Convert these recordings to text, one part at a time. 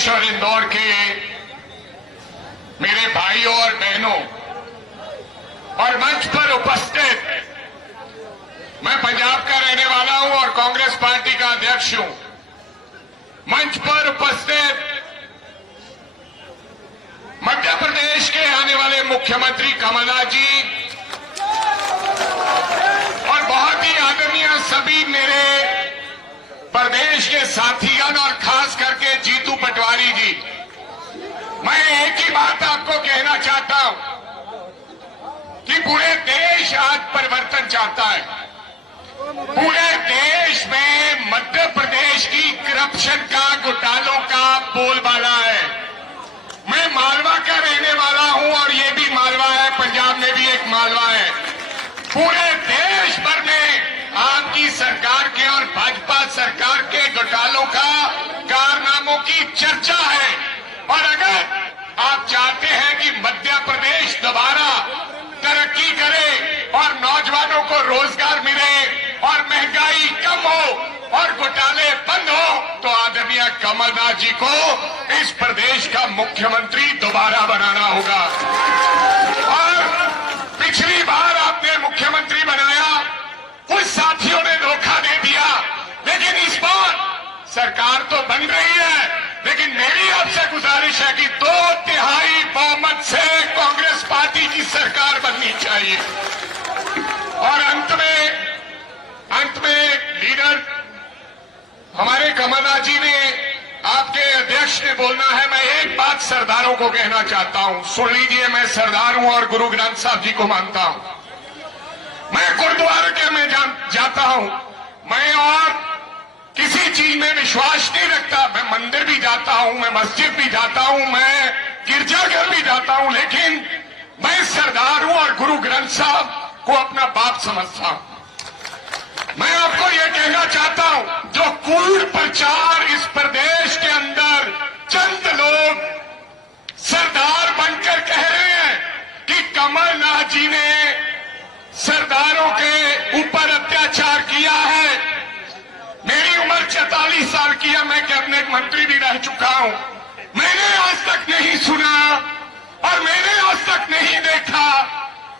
प्रदेश और इंदौर के मेरे भाइयों और बहनों और मंच पर उपस्थित, मैं पंजाब का रहने वाला हूं और कांग्रेस पार्टी का अध्यक्ष हूं। मंच पर उपस्थित मध्य प्रदेश के आने वाले मुख्यमंत्री कमलनाथ जी और बहुत ही आदरणीय सभी मेरे प्रदेश के साथीगण और खास करके जीतू पटवारी जी, मैं एक ही बात आपको कहना चाहता हूं कि पूरे देश आज परिवर्तन चाहता है। पूरे देश में मध्य प्रदेश की करप्शन का, घोटालों का बोलबाला है। मैं मालवा का रहने वाला हूं और ये भी मालवा है, पंजाब में भी एक मालवा है। पूरे देश भर में आपकी सरकार के और भाजपा सरकार के घोटालों का, कारनामों की चर्चा है। और अगर आप चाहते हैं कि मध्य प्रदेश दोबारा तरक्की करे और नौजवानों को रोजगार मिले और महंगाई कम हो और घोटाले बंद हो, तो आदरणीय कमलनाथ जी को इस प्रदेश का मुख्यमंत्री दोबारा बनाना होगा। और पिछली बार आपने मुख्यमंत्री बनाया, कुछ साथियों ने धोखा दे दिया, लेकिन इस बार सरकार तो बन रही है, लेकिन मेरी आपसे गुजारिश है कि 2/3 बहुमत से कांग्रेस पार्टी की सरकार बननी चाहिए। और अंत में लीडर हमारे कमलनाथ जी ने, आपके अध्यक्ष ने बोलना है। मैं एक बात सरदारों को कहना चाहता हूं, सुन लीजिए। मैं सरदार हूं और गुरु ग्रंथ साहब जी को मानता हूं। मैं गुरुद्वारे में जाता हूं। मैं और किसी चीज में विश्वास नहीं रखता। मैं मंदिर भी जाता हूं, मैं मस्जिद भी जाता हूं, मैं गिरजाघर भी जाता हूं, लेकिन मैं सरदार हूं और गुरु ग्रंथ साहब को अपना बाप समझता हूं। मैं आपको यह कहना चाहता हूं, जो कूड़ प्रचार इस प्रदेश के अंदर चंद लोग सरदार बनकर कह रहे हैं कि कमलनाथ जी ने सरदारों के ऊपर अत्याचार किया है। मेरी उम्र 44 साल की है, मैं कैबिनेट मंत्री भी रह चुका हूं। मैंने आज तक नहीं सुना और मैंने आज तक नहीं देखा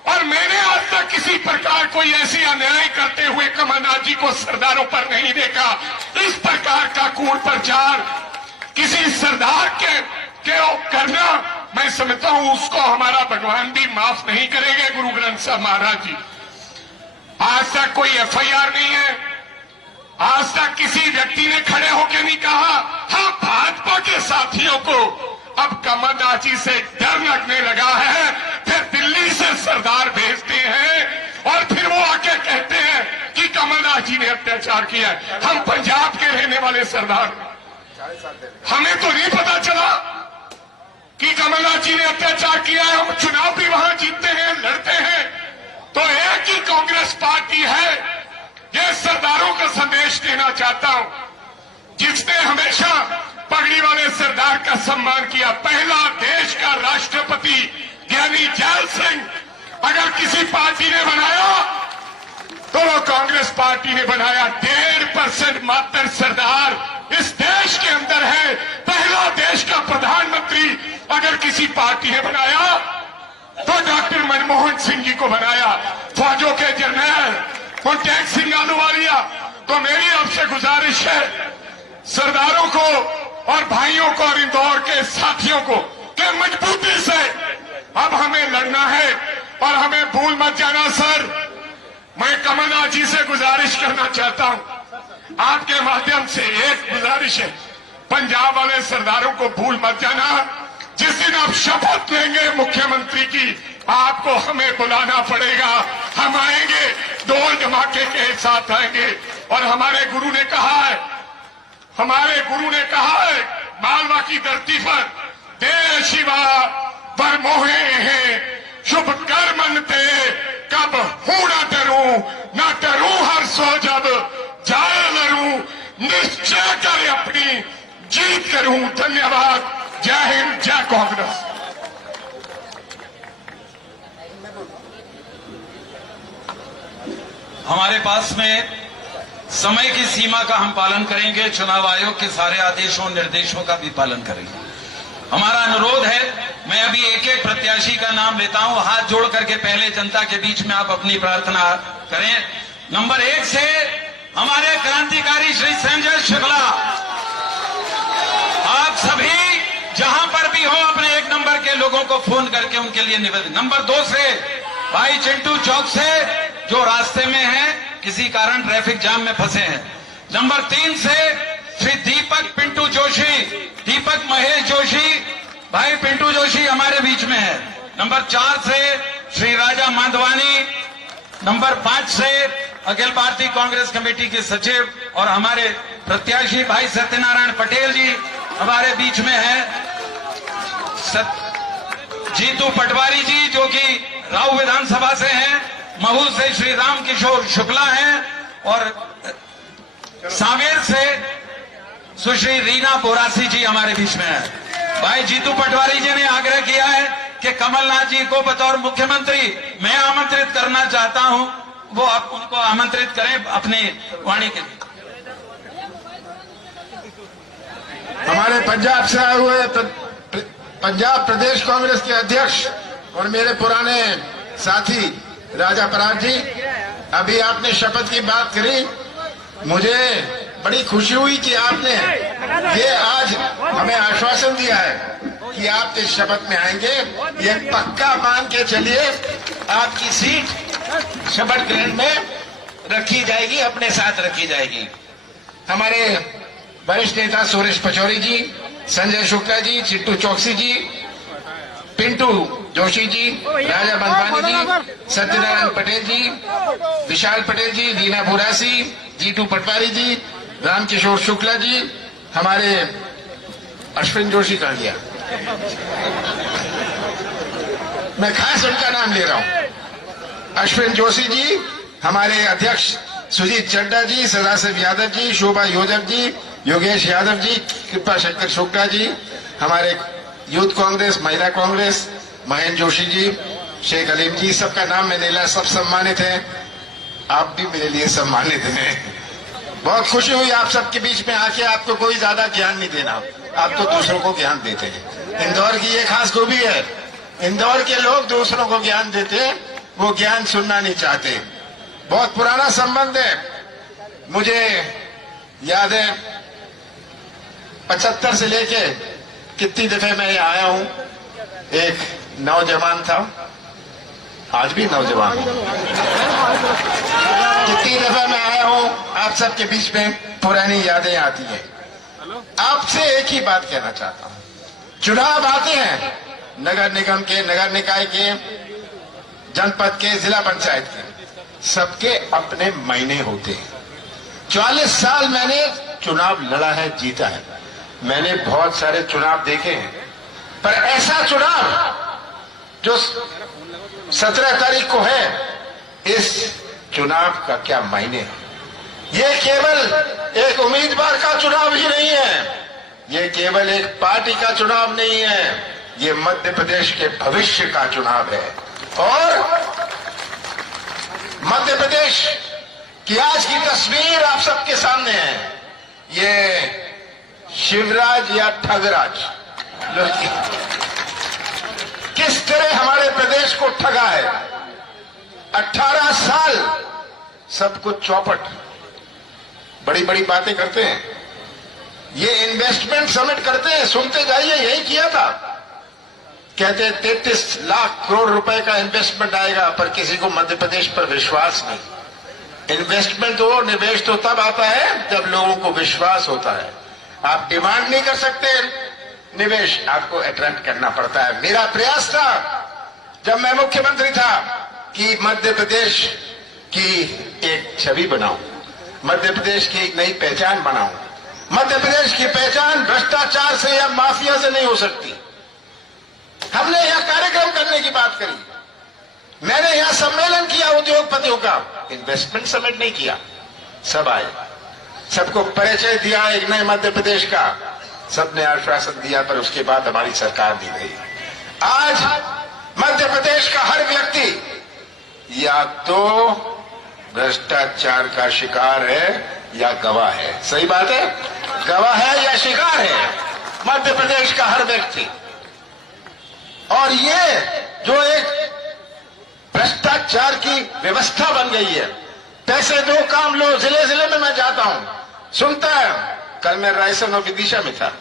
और मैंने आज तक किसी प्रकार कोई ऐसी अन्याय करते हुए कमलनाथ जी को सरदारों पर नहीं देखा। इस प्रकार का कूड़ प्रचार किसी सरदार के करना, मैं समझता हूं उसको हमारा भगवान भी माफ नहीं करेंगे, गुरु ग्रंथ साहब महाराज जी। आज तक कोई FIR नहीं है, आज तक किसी व्यक्ति ने खड़े होकर नहीं कहा। हाँ, भाजपा के साथियों को अब कमलनाथ जी से डर लगने लगा है, फिर दिल्ली से सरदार भेजते हैं और फिर वो आके कहते हैं कि कमलनाथ जी ने अत्याचार किया है। हम पंजाब के रहने वाले सरदार, हमें तो नहीं पता चला कि कमलनाथ जी ने अत्याचार किया है। हम चुनाव भी वहां जीतते हैं, लड़ते हैं, तो एक ही कांग्रेस पार्टी है। ये सरदारों का संदेश देना चाहता हूं, जिसने हमेशा पगड़ी वाले सरदार का सम्मान किया। पहला देश का राष्ट्रपति ज्ञानी जैल सिंह अगर किसी पार्टी ने बनाया तो वो कांग्रेस पार्टी ने बनाया। 1.5% मात्र सरदार इस देश के अंदर है। पहला देश का प्रधानमंत्री अगर किसी पार्टी ने बनाया तो डॉक्टर मनमोहन सिंह जी को बनाया। फौजों के जर्नल टेक सिंह आलूवालिया। तो मेरी आपसे गुजारिश है सरदारों को और भाइयों को और इंदौर के साथियों को कि मजबूती से अब हमें लड़ना है और हमें भूल मत जाना। सर, मैं कमलनाथ जी से गुजारिश करना चाहता हूं, आपके माध्यम से एक गुजारिश है, पंजाब वाले सरदारों को भूल मत जाना। जिस दिन आप शपथ लेंगे मुख्यमंत्री की, आपको हमें बुलाना पड़ेगा। हम आएंगे, ढोल धमाके के साथ आएंगे। और हमारे गुरु ने कहा है मालवा की धरती पर, दे शिवा पर मोहे हैं शुभ कर मनते, कब हूं न डरूं हर सो जब जाए लड़ूं, निश्चय कर अपनी जीत करूं। धन्यवाद। जय हिंद, जय कांग्रेस। हमारे पास में समय की सीमा का हम पालन करेंगे, चुनाव आयोग के सारे आदेशों निर्देशों का भी पालन करेंगे। हमारा अनुरोध है, मैं अभी एक एक प्रत्याशी का नाम लेता हूं, हाथ जोड़ करके पहले जनता के बीच में आप अपनी प्रार्थना करें। नंबर 1 से हमारे क्रांतिकारी श्री संजय शुक्ला, आप सभी जहां पर भी हो अपने 1 नंबर के लोगों को फोन करके उनके लिए निवेदन। नंबर 2 से भाई चिंटू चौक से, जो रास्ते में हैं, किसी कारण ट्रैफिक जाम में फंसे हैं। नंबर 3 से श्री दीपक पिंटू जोशी, दीपक महेश जोशी, भाई पिंटू जोशी हमारे बीच में है। नंबर 4 से श्री राजा मांधवानी, नंबर 5 से अखिल भारतीय कांग्रेस कमेटी के सचिव और हमारे प्रत्याशी भाई सत्यनारायण पटेल जी हमारे बीच में है। जीतू पटवारी जी जो कि राव विधानसभा से हैं, महू से श्री राम किशोर शुक्ला हैं और सांवेर से सुश्री रीना बोरासी जी हमारे बीच में है। भाई जीतू पटवारी जी ने आग्रह किया है कि कमलनाथ जी को बतौर मुख्यमंत्री मैं आमंत्रित करना चाहता हूं, वो आप उनको आमंत्रित करें अपनी वाणी के लिए। हमारे पंजाब से आए हुए पंजाब प्रदेश कांग्रेस के अध्यक्ष और मेरे पुराने साथी राजा पराग जी, अभी आपने शपथ की बात करी, मुझे बड़ी खुशी हुई कि आपने ये आज हमें आश्वासन दिया है कि आप इस शपथ में आएंगे। ये पक्का मान के चलिए, आपकी सीट शपथ ग्रहण में रखी जाएगी, अपने साथ रखी जाएगी। हमारे वरिष्ठ नेता सुरेश पचौरी जी, संजय शुक्ला जी, चिट्टू चौकसी जी, पिंटू जोशी जी, राजा बंदवानी जी, सत्यनारायण पटेल जी, विशाल पटेल जी, रीना बोरासी, जीतू पटवारी जी, रामकिशोर शुक्ला जी, हमारे अश्विन जोशी कहा गया, मैं खास उनका नाम ले रहा हूं, अश्विन जोशी जी, हमारे अध्यक्ष सुजीत चड्डा जी, सदाशिव यादव जी, शोभा योजक जी, योगेश यादव जी, कृपा शंकर शुक्ला जी, हमारे यूथ कांग्रेस, महिला कांग्रेस, महेंद्र जोशी जी, शेख अलीम जी, सबका नाम मैंने लिया, सब सम्मानित हैं। आप भी मेरे लिए सम्मानित हैं। बहुत खुशी हुई आप सबके बीच में आके। आपको कोई ज्यादा ज्ञान नहीं देना, आप तो दूसरों को ज्ञान देते हैं। इंदौर की ये खास खूबी है, इंदौर के लोग दूसरों को ज्ञान देते हैं, वो ज्ञान सुनना नहीं चाहते। बहुत पुराना संबंध है, मुझे याद है 75 से लेके कितनी दफे मैं आया हूं। एक नौजवान था, आज भी नौजवान हूं, कितनी दफा मैं आया हूं, आप सबके बीच में पुरानी यादें आती हैं। आपसे एक ही बात कहना चाहता हूं, चुनाव आते हैं नगर निगम के, नगर निकाय के, जनपद के, जिला पंचायत के, सबके अपने मायने होते हैं। 44 साल मैंने चुनाव लड़ा है, जीता है, मैंने बहुत सारे चुनाव देखे हैं, पर ऐसा चुनाव जो 17 तारीख को है, इस चुनाव का क्या मायने है। ये केवल एक उम्मीदवार का चुनाव ही नहीं है, ये केवल एक पार्टी का चुनाव नहीं है, ये मध्य प्रदेश के भविष्य का चुनाव है। और मध्य प्रदेश की आज की तस्वीर आप सबके सामने है। ये शिवराज या ठगराज किस तरह हमारे प्रदेश को ठगा है। 18 साल सब कुछ चौपट, बड़ी बड़ी बातें करते हैं, ये इन्वेस्टमेंट समिट करते हैं, सुनते जाइए, यही किया था। कहते हैं 33 लाख करोड़ रुपए का इन्वेस्टमेंट आएगा, पर किसी को मध्य प्रदेश पर विश्वास नहीं। इन्वेस्टमेंट तो, निवेश तो तब आता है जब लोगों को विश्वास होता है। आप डिमांड नहीं कर सकते निवेश, आपको अट्रैक्ट करना पड़ता है। मेरा प्रयास था जब मैं मुख्यमंत्री था कि मध्य प्रदेश की एक छवि बनाऊं, मध्य प्रदेश की एक नई पहचान बनाऊं। मध्य प्रदेश की पहचान भ्रष्टाचार से या माफिया से नहीं हो सकती। हमने यहां कार्यक्रम करने की बात करी, मैंने यहां सम्मेलन किया उद्योगपतियों का, इन्वेस्टमेंट समिट नहीं किया। सब आए, सबको परिचय दिया एक नए मध्य प्रदेश का, सबने आश्वासन दिया, पर उसके बाद हमारी सरकार नहीं रही। आज मध्य प्रदेश का हर व्यक्ति या तो भ्रष्टाचार का शिकार है या गवाह है। सही बात है, गवाह है या शिकार है मध्य प्रदेश का हर व्यक्ति। और ये जो एक भ्रष्टाचार की व्यवस्था बन गई है, पैसे दो काम लो, जिले जिले में मैं जाता हूं, सुनता है। कल मैं रायसेन और विदिशा में था,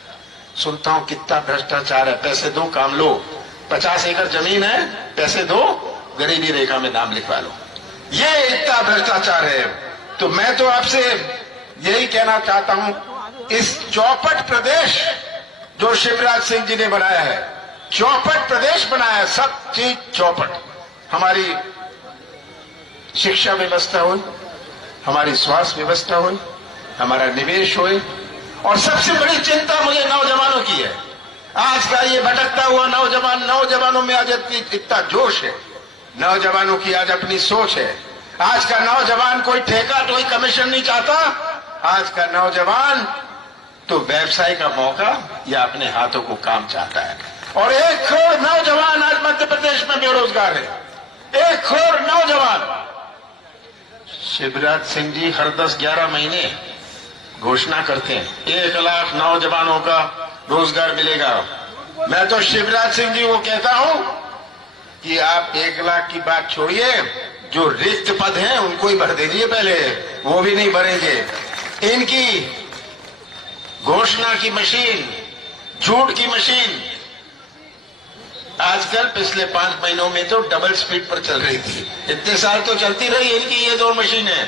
सुनता हूं कितना भ्रष्टाचार है। पैसे दो काम लो, 50 एकड़ जमीन है, पैसे दो, गरीबी रेखा में नाम लिखवा लो। ये इतना भ्रष्टाचार है। तो मैं तो आपसे यही कहना चाहता हूं, इस चौपट प्रदेश जो शिवराज सिंह जी ने बनाया है, चौपट प्रदेश बनाया है, सब चीज चौपट। हमारी शिक्षा व्यवस्था हो, हमारी स्वास्थ्य व्यवस्था हो, हमारा निवेश हो, और सबसे बड़ी चिंता मुझे नौजवानों की है। आज का ये भटकता हुआ नौजवानों में आज इतना जोश है, नौजवानों की आज अपनी सोच है। आज का नौजवान कोई ठेका कोई कमीशन नहीं चाहता। आज का नौजवान तो व्यवसाय का मौका या अपने हाथों को काम चाहता है। और 1 करोड़ नौजवान आज मध्य प्रदेश में बेरोजगार है, 1 करोड़ नौजवान। शिवराज सिंह जी हर 10-11 महीने घोषणा करते हैं 1 लाख नौजवानों का रोजगार मिलेगा। मैं तो शिवराज सिंह जी को कहता हूं कि आप 1 लाख की बात छोड़िए, जो रिक्त पद हैं उनको ही भर दीजिए पहले, वो भी नहीं भरेंगे। इनकी घोषणा की मशीन, झूठ की मशीन आजकल पिछले 5 महीनों में तो डबल स्पीड पर चल रही थी। इतने साल तो चलती रही इनकी ये 2 मशीनें,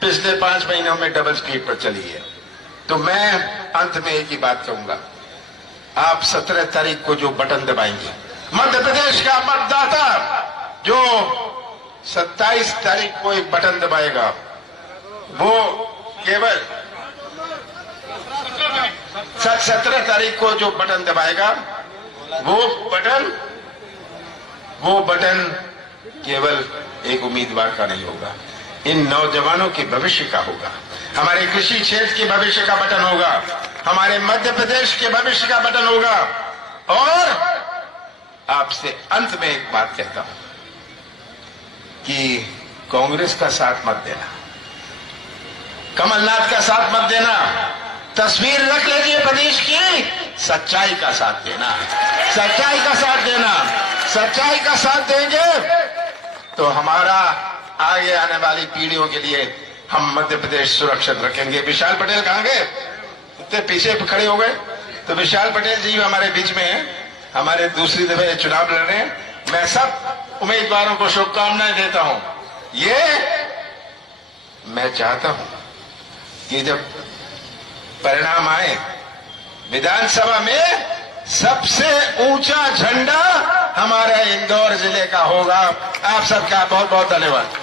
पिछले 5 महीनों में डबल स्पीड पर चली है। तो मैं अंत में एक ही बात कहूंगा, आप 17 तारीख को जो बटन दबाएंगे, मध्य प्रदेश का मतदाता जो 27 तारीख को एक बटन दबाएगा, वो केवल 17 तारीख को जो बटन दबाएगा, वो बटन केवल एक उम्मीदवार का नहीं होगा, इन नौजवानों के भविष्य का होगा, हमारे कृषि क्षेत्र के भविष्य का बटन होगा, हमारे मध्य प्रदेश के भविष्य का बटन होगा। और आपसे अंत में एक बात कहता हूं कि कांग्रेस का साथ मत देना, कमलनाथ का साथ मत देना, तस्वीर रख लीजिए प्रदेश की, सच्चाई का साथ देना, सच्चाई का साथ देना। सच्चाई का साथ देंगे तो हमारा आगे आने वाली पीढ़ियों के लिए हम मध्य प्रदेश सुरक्षित रखेंगे। विशाल पटेल कहां गए? इतने पीछे खड़े हो गए। तो विशाल पटेल जी हमारे बीच में हैं, हमारे दूसरी दफे चुनाव लड़ रहे हैं। मैं सब उम्मीदवारों को शुभकामनाएं देता हूं। ये मैं चाहता हूं कि जब परिणाम आए विधानसभा में, सबसे ऊंचा झंडा हमारे इंदौर जिले का होगा। आप सबका बहुत बहुत धन्यवाद।